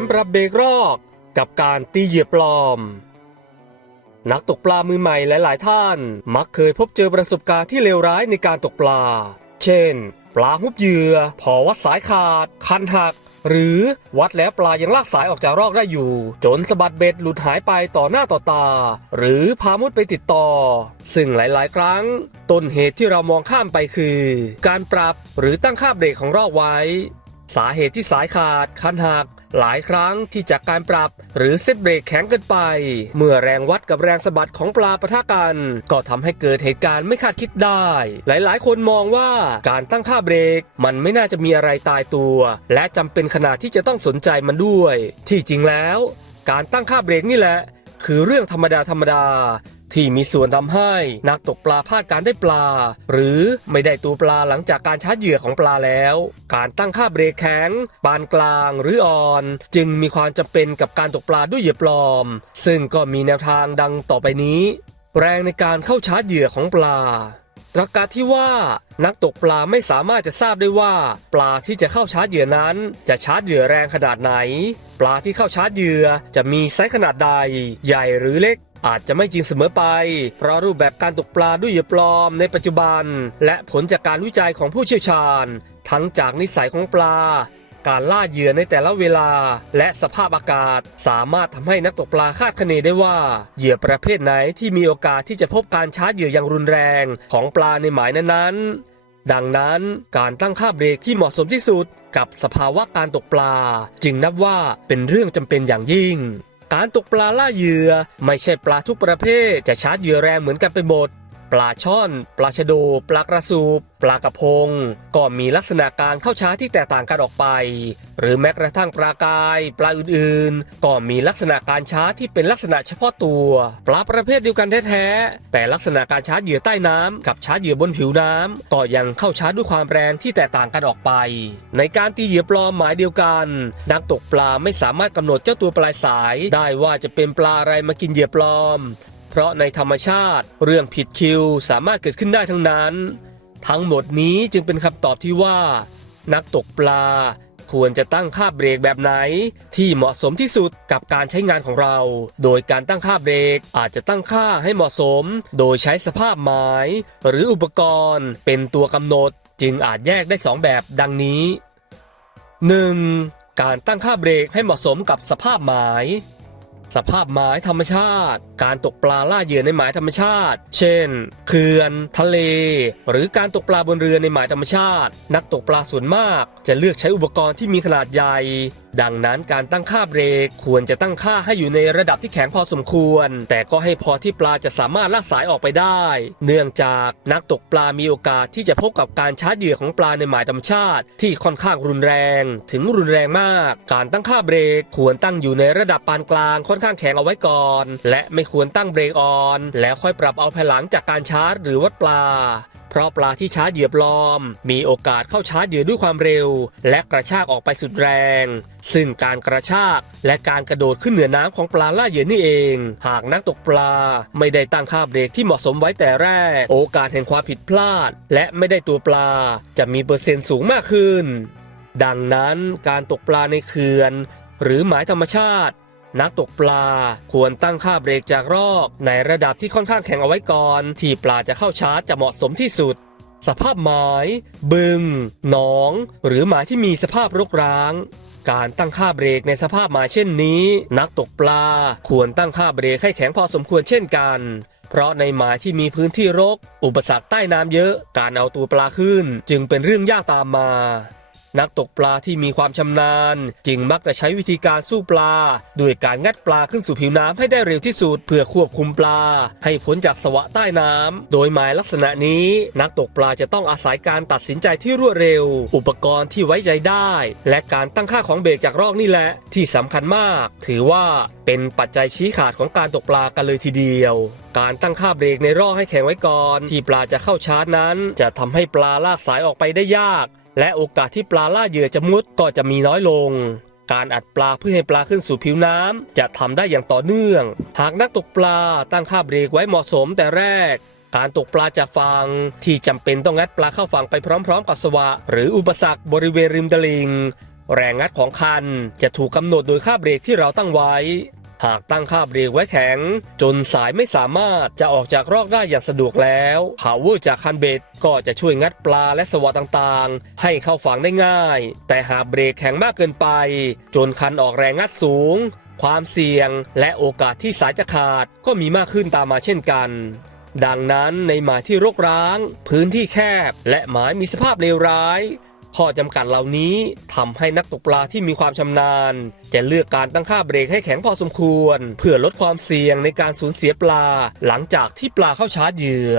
ารปรับเบรกรอกกับการตีเหยียบปลอม นักตกปลามือใหม่หลาย ๆ ท่าน มักเคยพบเจอประสบการณ์ที่เลวร้ายในการตกปลา เช่น ปลาหุบเหยื่อ พอวัดสายขาด คันหัก หรือวัดแล้วปลายังลากสายออกจากรอกได้อยู่ จนสะบัดเบ็ดหลุดหายไปต่อหน้าต่อตา หรือพามุดไปติดต่อ ซึ่งหลาย ๆ ครั้ง ต้นเหตุที่เรามองข้ามไปคือ การปรับหรือตั้งค่าเบรกของรอกไว้ สาเหตุที่สายขาด คันหัก หลายครั้งที่จากการปรับหรือเซตเบรกแข็งเกินไป เมื่อแรงวัดกับแรงสะบัดของปลาปะทะกัน ก็ทำให้เกิดเหตุการณ์ไม่คาดคิดได้ หลายๆ คนมองว่าการตั้งค่าเบรก มันไม่น่าจะมีอะไรตายตัว และจำเป็นขนาดที่จะต้องสนใจมันด้วย ที่จริงแล้ว การตั้งค่าเบรกนี่แหละ คือเรื่องธรรมดาธรรมดา ที่มีส่วนทำให้นักตกปลาพลาดการได้ปลา หรือไม่ได้ตัวปลาหลังจากการชาร์จเหยื่อของปลาแล้ว การตั้งค่าเบรกแข็ง ปานกลางหรืออ่อน จึงมีความจำเป็นกับการตกปลาด้วยเหยื่อปลอม ซึ่งก็มีแนวทางดังต่อไปนี้ แรงในการเข้าชาร์จเหยื่อของปลาปรกาที่ว่านักตกปลาไม่สามารถจะทราบได้ว่า ปลาที่จะเข้าชาร์จเหยื่อนั้น จะชาร์จเหยื่อแรงขนาดไหน ปลาที่เข้าชาร์จเหยื่อจะมีไซส์ขนาดใด ใหญ่หรือเล็ก อาจจะไม่จริงเสมอไป เพราะรูปแบบการตกปลาด้วยเหยื่อปลอมในปัจจุบัน และผลจากการวิจัยของผู้เชี่ยวชาญ ทั้งจากนิสัยของปลา การล่าเหยื่อในแต่ละเวลา และสภาพอากาศ สามารถทำให้นักตกปลาคาดคะเนได้ว่า เหยื่อประเภทไหนที่มีโอกาสที่จะพบการชาร์จเหยื่ออย่างรุนแรงของปลาในหมายนั้นๆ ดังนั้นการตั้งค่าเบรกที่เหมาะสมที่สุดกับสภาวะการตกปลา จึงนับว่าเป็นเรื่องจำเป็นอย่างยิ่ง การตกปลาล่าเหยื่อ ไม่ใช่ปลาทุกประเภท จะชาร์จเหยื่อแรงเหมือนกันไปหมด ปลาช่อน ปลาชะโด ปลากระสูบปลากระพง ก็มีลักษณะการเข้าช้าที่แตกต่างกันออกไป หรือแม้กระทั่งปลากาย ปลาอื่นๆ ก็มีลักษณะการช้าที่เป็นลักษณะเฉพาะตัว ปลาประเภทเดียวกันแท้ๆ แต่ลักษณะการช้าเหยื่อใต้น้ำกับช้าเหยื่อบนผิวน้ำก็ยังเข้าช้าด้วยความแรงที่แตกต่างกันออกไป ในการตีเหยื่อปลอมหมายเดียวกันนักตกปลาไม่สามารถกำหนดเจ้าตัวปลายสาย ได้ว่าจะเป็นปลาอะไรมากินเหยื่อปลอม เพราะในธรรมชาติเรื่องผิดคิวสามารถเกิดขึ้นได้ทั้งนั้น ทั้งหมดนี้จึงเป็นคำตอบที่ว่า นักตกปลาควรจะตั้งค่าเบรกแบบไหน ที่เหมาะสมที่สุดกับการใช้งานของเรา โดยการตั้งค่าเบรกอาจจะตั้งค่าให้เหมาะสม โดยใช้สภาพหมาย หรืออุปกรณ์ เป็นตัวกำหนด จึงอาจแยกได้สองแบบดังนี้ 1. การตั้งค่าเบรกให้เหมาะสมกับสภาพหมาย สภาพหมายธรรมชาติ การตกปลาล่าเหยื่อในหมายธรรมชาติ เช่น เขื่อน ทะเล หรือการตกปลาบนเรือในหมายธรรมชาติ นักตกปลาส่วนมาก จะเลือกใช้อุปกรณ์ที่มีขนาดใหญ่ดังนั้นการตั้งค่าเบรกควรจะตั้งค่าให้อยู่ในระดับที่แข็งพอสมควร แต่ก็ให้พอที่ปลาจะสามารถลากสายออกไปได้ เนื่องจากนักตกปลามีโอกาสที่จะพบกับการชาร์จเหยื่อของปลาในหมายธรรมชาติ ที่ค่อนข้างรุนแรง ถึงรุนแรงมาก การตั้งค่าเบรกควรตั้งอยู่ในระดับปานกลางค่อนข้างแข็งเอาไว้ก่อน และไม่ควรตั้งเบรกออน แล้วค่อยปรับเอาภายหลังจากการชาร์จหรือวัดปลา เพราะปลาที่ชาร์จเหยื่อปลอม มีโอกาสเข้าชาร์จเหยื่อด้วยความเร็ว และกระชากออกไปสุดแรง ซึ่งการกระชากและการกระโดดขึ้นเหนือน้ำของปลาล่าเหยื่อนี่เอง หากนักตกปลาไม่ได้ตั้งค่าเบรกที่เหมาะสมไว้แต่แรก โอกาสแห่งความผิดพลาด และไม่ได้ตัวปลาจะมีเปอร์เซ็นต์สูงมากขึ้น ดังนั้นการตกปลาในเขื่อน หรือหมายธรรมชาติ นักตกปลา ควรตั้งค่าเบรกจากรอก ในระดับที่ค่อนข้างแข็งเอาไว้ก่อน ที่ปลาจะเข้าชาร์จจะเหมาะสมที่สุด สภาพหมาย บึง หนอง หรือหมายที่มีสภาพรกร้างการตั้งค่าเบรกในสภาพหมายเช่นนี้ นักตกปลาควรตั้งค่าเบรกให้แข็งพอสมควรเช่นกัน เพราะในหมายที่มีพื้นที่รก อุปสรรคใต้น้ำเยอะ การเอาตัวปลาขึ้น จึงเป็นเรื่องยากตามมา นักตกปลาที่มีความชำนาญ จึงมักจะใช้วิธีการสู้ปลาด้วยการงัดปลาขึ้นสู่ผิวน้ำให้ได้เร็วที่สุด เพื่อควบคุมปลา ให้พ้นจากสวะใต้น้ำโดยหมายลักษณะนี้ นักตกปลาจะต้องอาศัยการตัดสินใจที่รวดเร็ว อุปกรณ์ที่ไว้ใจได้ และการตั้งค่าของเบรกจากรอกนี่แหละที่สำคัญมาก ถือว่าเป็นปัจจัยชี้ขาดของการตกปลากันเลยทีเดียวการตั้งค่าเบรกในรอกให้แข็งไว้ก่อน ที่ปลาจะเข้าชาร์จนั้น จะทำให้ปลาลากสายออกไปได้ยาก และโอกาสที่ปลาล่าเหยื่อจะมุดก็จะมีน้อยลง การอัดปลาเพื่อให้ปลาขึ้นสู่ผิวน้ำจะทำได้อย่างต่อเนื่อง หากนักตกปลาตั้งค่าเบรกไว้เหมาะสมแต่แรก การตกปลาจากฝั่งที่จำเป็นต้องงัดปลาเข้าฝั่งไปพร้อม ๆ กับสวะ หรืออุปสรรคบริเวณริมตลิ่งแรงงัดของคันจะถูกกำหนดโดยค่าเบรกที่เราตั้งไว้ หากตั้งค่าเบรกไว้แข็ง จนสายไม่สามารถจะออกจากรอกได้อย่างสะดวกแล้วพาวเวอร์จากคันเบ็ดก็จะช่วยงัดปลาและสวะต่างๆ ให้เข้าฝั่งได้ง่าย แต่หากเบรกแข็งมากเกินไป จนคันออกแรงงัดสูง ความเสี่ยงและโอกาสที่สายจะขาดก็มีมากขึ้นตามมาเช่นกันดังนั้นในหมายที่รกร้าง พื้นที่แคบ และหมายมีสภาพเลวร้าย ข้อจำกัดเหล่านี้ทำให้นักตกปลาที่มีความชำนาญ จะเลือกการตั้งค่าเบรกให้แข็งพอสมควร เพื่อลดความเสี่ยงในการสูญเสียปลา หลังจากที่ปลาเข้าชาร์จเหยื่อ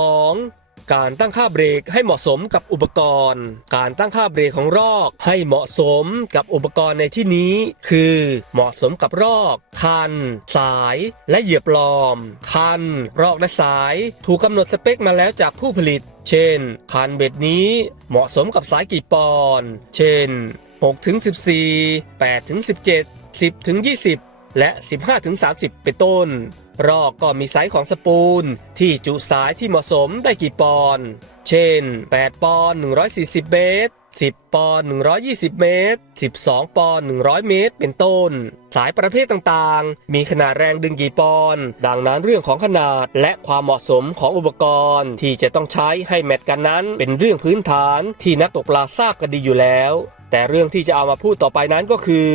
2. การตั้งค่าเบรกให้เหมาะสมกับอุปกรณ์ การตั้งค่าเบรกของรอกให้เหมาะสมกับอุปกรณ์ในที่นี้ คือเหมาะสมกับรอก คัน สาย และเหยื่อปลอม คัน รอกและสาย ถูกกำหนดสเปคมาแล้วจากผู้ผลิต เช่น คันเบ็ดนี้เหมาะสมกับสายกี่ปอนด์เช่น6ถึง14 8ถึง17 10ถึง20 และ 15ถึง30 เป็นต้น รอกก็มีไซส์ของสปูล ที่จุสายที่เหมาะสมได้กี่ปอนด์เช่น 8 ปอนด์140 เมตร 10 ปอนด์120 เมตร 12 ปอนด์100 เมตร เป็นต้นสายประเภทต่างๆ มีขนาดแรงดึงกี่ปอนด์ดังนั้นเรื่องของขนาดและความเหมาะสมของอุปกรณ์ ที่จะต้องใช้ให้แมทกันนั้น เป็นเรื่องพื้นฐานที่นักตกปลาทราบกันดีอยู่แล้ว แต่เรื่องที่จะเอามาพูดต่อไปนั้นก็คือ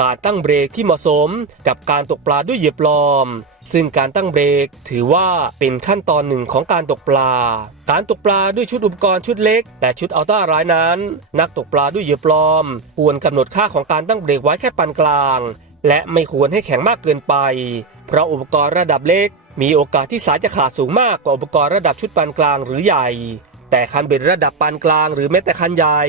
การตั้งเบรกที่เหมาะสมกับการตกปลาด้วยเหยียบลอม ซึ่งการตั้งเบรกถือว่าเป็นขั้นตอนหนึ่งของการตกปลา การตกปลาด้วยชุดอุปกรณ์ชุดเล็ก และชุดอัลต้าไรายนั้น นักตกปลาด้วยเหยื่อปลอมควรกำหนดค่าของการตั้งเบรกไว้แค่ปานกลาง และไม่ควรให้แข็งมากเกินไป เพราะอุปกรณ์ระดับเล็ก มีโอกาสที่สายจะขาดสูงมากกว่าอุปกรณ์ระดับชุดปานกลางหรือใหญ่ แต่คันเบ็ดระดับปานกลางหรือแม้แต่คันใหญ่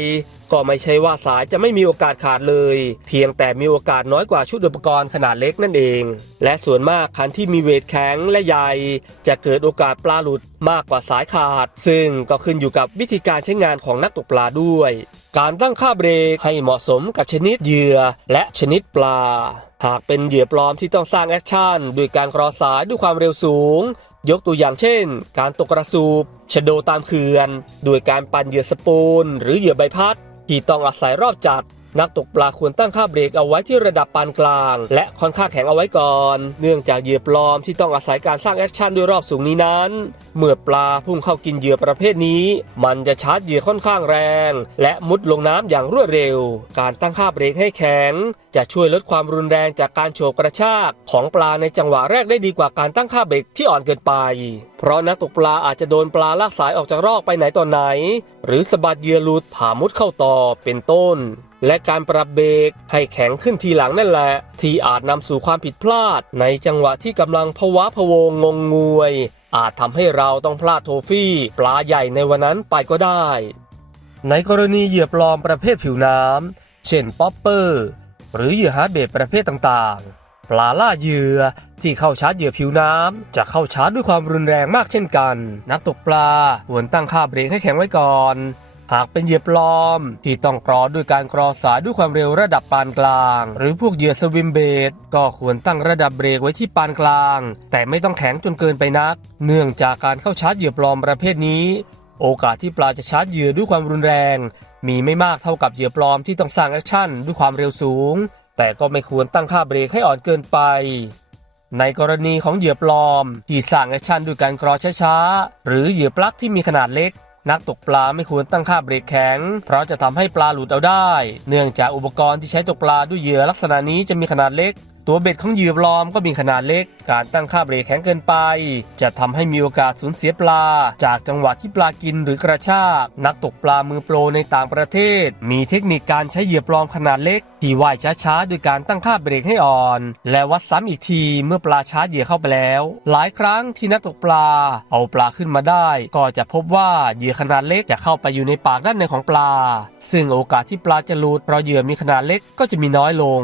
ก็ไม่ใช่ว่าสายจะไม่มีโอกาสขาดเลย เพียงแต่มีโอกาสน้อยกว่าชุดอุปกรณ์ขนาดเล็กนั่นเอง และส่วนมากคันที่มีเวทแข็งและใหญ่ จะเกิดโอกาสปลาหลุดมากกว่าสายขาด ซึ่งก็ขึ้นอยู่กับวิธีการใช้งานของนักตกปลาด้วย การตั้งค่าเบรกให้เหมาะสมกับชนิดเหยื่อและชนิดปลา หากเป็นเหยื่อปลอมที่ต้องสร้างแอคชั่นด้วยการครอสายด้วยความเร็วสูง ยกตัวอย่างเช่น การตกกระสูบชะโดตามเขื่อน โดยการปั่นเหยื่อสปูน หรือเหยื่อใบพัด ที่ต้องอาศัยรอบจัด นักตกปลาควรตั้งค่าเบรกเอาไว้ที่ระดับปานกลาง และค่อนข้างแข็งเอาไว้ก่อน เนื่องจากเหยื่อปลอมที่ต้องอาศัยการสร้างแอคชั่นด้วยรอบสูงนี้นั้น เมื่อปลาพุ่งเข้ากินเหยื่อประเภทนี้ มันจะชาร์จเหยื่อค่อนข้างแรง และมุดลงน้ำอย่างรวดเร็ว การตั้งค่าเบรกให้แข็ง จะช่วยลดความรุนแรงจากการโฉบกระชากของปลาในจังหวะแรกได้ดีกว่าการตั้งค่าเบรกที่อ่อนเกินไป เพราะนักตกปลาอาจจะโดนปลาลากสายออกจากรอกไปไหนต่อไหน หรือสะบัดเหยื่อหลุดผ่ามุดเข้าต่อเป็นต้น และการปรับเบรกให้แข็งขึ้นทีหลังนั่นแหละ ที่อาจนำสู่ความผิดพลาด ในจังหวะที่กำลังพะวะพะวงงงงวย อาจทำให้เราต้องพลาดโทฟี่ ปลาใหญ่ในวันนั้นไปก็ได้ ในกรณีเหยื่อปลอมประเภทผิวน้ำเช่นป๊อปเปอร์ หรือเหยื่อฮาร์ดเบดประเภทต่างๆ ปลาล่าเหยื่อที่เข้าชาร์จเหยื่อผิวน้ำจะเข้าชาร์จด้วยความรุนแรงมากเช่นกัน นักตกปลาควรตั้งค่าเบรกให้แข็งไว้ก่อน หากเป็นเหยื่อปลอม ที่ต้องกรอด้วยการกรอสายด้วยความเร็วระดับปานกลาง หรือพวกเหยื่อสวิมเบดก็ควรตั้งระดับเบรกไว้ที่ปานกลาง แต่ไม่ต้องแข็งจนเกินไปนัก เนื่องจากการเข้าชาร์จเหยื่อปลอมประเภทนี้ โอกาสที่ปลาจะชาร์จเหยื่อด้วยความรุนแรง มีไม่มากเท่ากับเหยื่อปลอมที่ต้องสร้างแอคชั่นด้วยความเร็วสูง แต่ก็ไม่ควรตั้งค่าเบรกให้อ่อนเกินไปในกรณีของเหยื่อปลอม ที่สร้างแอคชั่นด้วยการกรอช้าๆ หรือเหยื่อปลั๊กที่มีขนาดเล็ก นักตกปลาไม่ควรตั้งค่าเบรกแข็ง เพราะจะทำให้ปลาหลุดเอาได้ เนื่องจากอุปกรณ์ที่ใช้ตกปลาด้วยเหยื่อลักษณะนี้จะมีขนาดเล็กตัวเบ็ดของเหยื่อปลอมก็มีขนาดเล็ก การตั้งค่าเบรกแข็งเกินไป จะทำให้มีโอกาสสูญเสียปลา จากจังหวะที่ปลากินหรือกระชาก นักตกปลามือโปรในต่างประเทศ มีเทคนิคการใช้เหยื่อปลอมขนาดเล็ก ที่ว่ายช้าๆโดยการตั้งค่าเบรกให้อ่อน และวัดซ้ำอีกทีเมื่อปลาชาร์จเหยื่อเข้าไปแล้ว หลายครั้งที่นักตกปลา เอาปลาขึ้นมาได้ ก็จะพบว่าเหยื่อขนาดเล็กจะเข้าไปอยู่ในปากด้านในของปลา ซึ่งโอกาสที่ปลาจะหลุดเพราะเหยื่อมีขนาดเล็กก็จะมีน้อยลง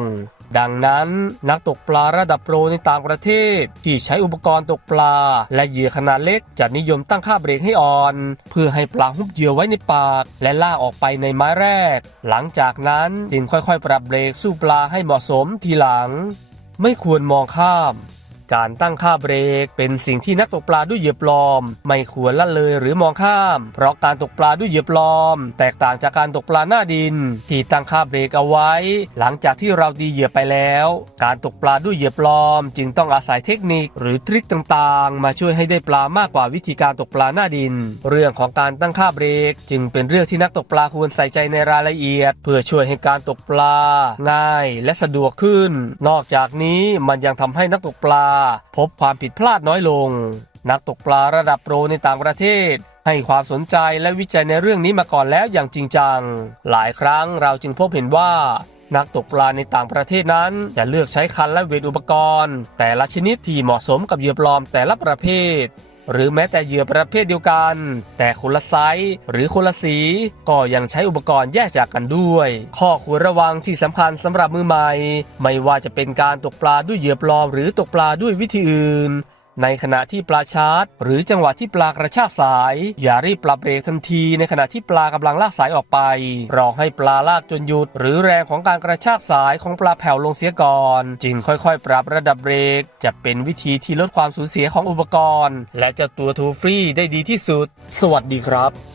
ดังนั้นนักตกปลาระดับโปรในต่างประเทศ ที่ใช้อุปกรณ์ตกปลา และเหยื่อขนาดเล็กจะนิยมตั้งค่าเบรกให้อ่อน เพื่อให้ปลาหุบเหยื่อไว้ในปาก และล่ากออกไปในไม้แรก หลังจากนั้นจึงค่อยๆ ปรับเบรกสู้ปลาให้เหมาะสมทีหลัง ไม่ควรมองข้าม การตั้งค่าเบรก เป็นสิ่งที่นักตกปลาด้วยเหยื่อปลอม ไม่ควรละเลยหรือมองข้าม เพราะการตกปลาด้วยเหยื่อปลอม แตกต่างจากการตกปลาหน้าดิน ที่ตั้งค่าเบรกเอาไว้ หลังจากที่เราดีเหยื่อไปแล้ว การตกปลาด้วยเหยื่อปลอม จึงต้องอาศัยเทคนิคหรือทริคต่างๆ มาช่วยให้ได้ปลามากกว่าวิธีการตกปลาหน้าดิน เรื่องของการตั้งค่าเบรก จึงเป็นเรื่องที่นักตกปลาควรใส่ใจในรายละเอียด เพื่อช่วยให้การตกปลา ง่ายและสะดวกขึ้น นอกจากนี้มันยังทำให้นักตกปลาพบความผิดพลาดน้อยลง นักตกปลาระดับโปรในต่างประเทศ ให้ความสนใจและวิจัยในเรื่องนี้มาก่อนแล้วอย่างจริงจัง หลายครั้งเราจึงพบเห็นว่า นักตกปลาในต่างประเทศนั้นจะเลือกใช้คันและเวทอุปกรณ์ แต่ละชนิดที่เหมาะสมกับเหยื่อปลอมแต่ละประเภท หรือแม้แต่เหยื่อประเภทเดียวกัน แต่คนละไซส์หรือคนละสี ก็ยังใช้อุปกรณ์แยกจากกันด้วย ข้อควรระวังที่สำคัญสำหรับมือใหม่ ไม่ว่าจะเป็นการตกปลาด้วยเหยื่อปลอมหรือตกปลาด้วยวิธีอื่น ในขณะที่ปลาชาร์จ หรือจังหวะที่ปลากระชากสาย อย่ารีบปรับเบรกทันทีในขณะที่ปลากำลังลากสายออกไป รอให้ปลาลากจนหยุด หรือแรงของการกระชากสายของปลาแผ่วลงเสียก่อน จึงค่อยๆ ปรับระดับเบรก จะเป็นวิธีที่ลดความสูญเสียของอุปกรณ์ และจะตัวทูฟรีได้ดีที่สุด สวัสดีครับ